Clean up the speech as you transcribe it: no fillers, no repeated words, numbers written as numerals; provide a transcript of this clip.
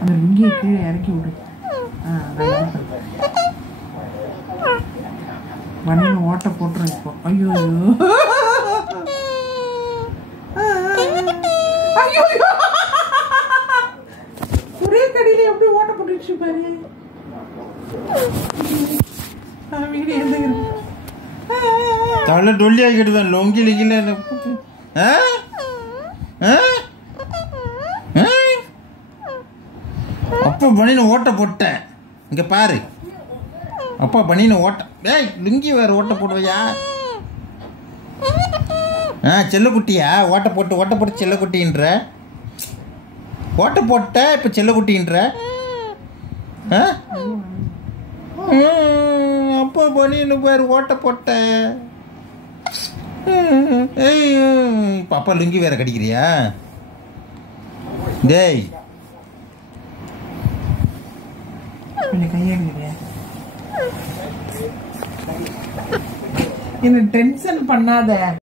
அந்த லுங்கியை கீழே இறக்கி விடு. மண்ணில் ஓட்ட போட்டுரும் இப்போ. ஐயோ ஐயோ ஒரே கடியில எப்படி ஓட்ட போட்டுச்சு பாரு. தவளை டொல்லி ஆகிடுவேன். லொங்கி லிங்கில அப்பா பனின ஓட்ட போட்டேன். இங்க பாரு, அப்பா பனின ஓட்ட. ஏய் லுங்கி வேற ஓட்ட போடுவையா? செல்லக்குட்டியா? ஓட்ட போட்டு செல்லக்குட்டின்ற. ஓட்ட போட்ட இப்ப செல்லக்குட்டின்ற. அப்பா பனின்னு பேர் ஓட்ட போட்ட. இப்ப அப்பா லுங்கி வேற கடிக்கிறியா? டேய் கையாங்க என்ன டென்ஷன் பண்ணாத.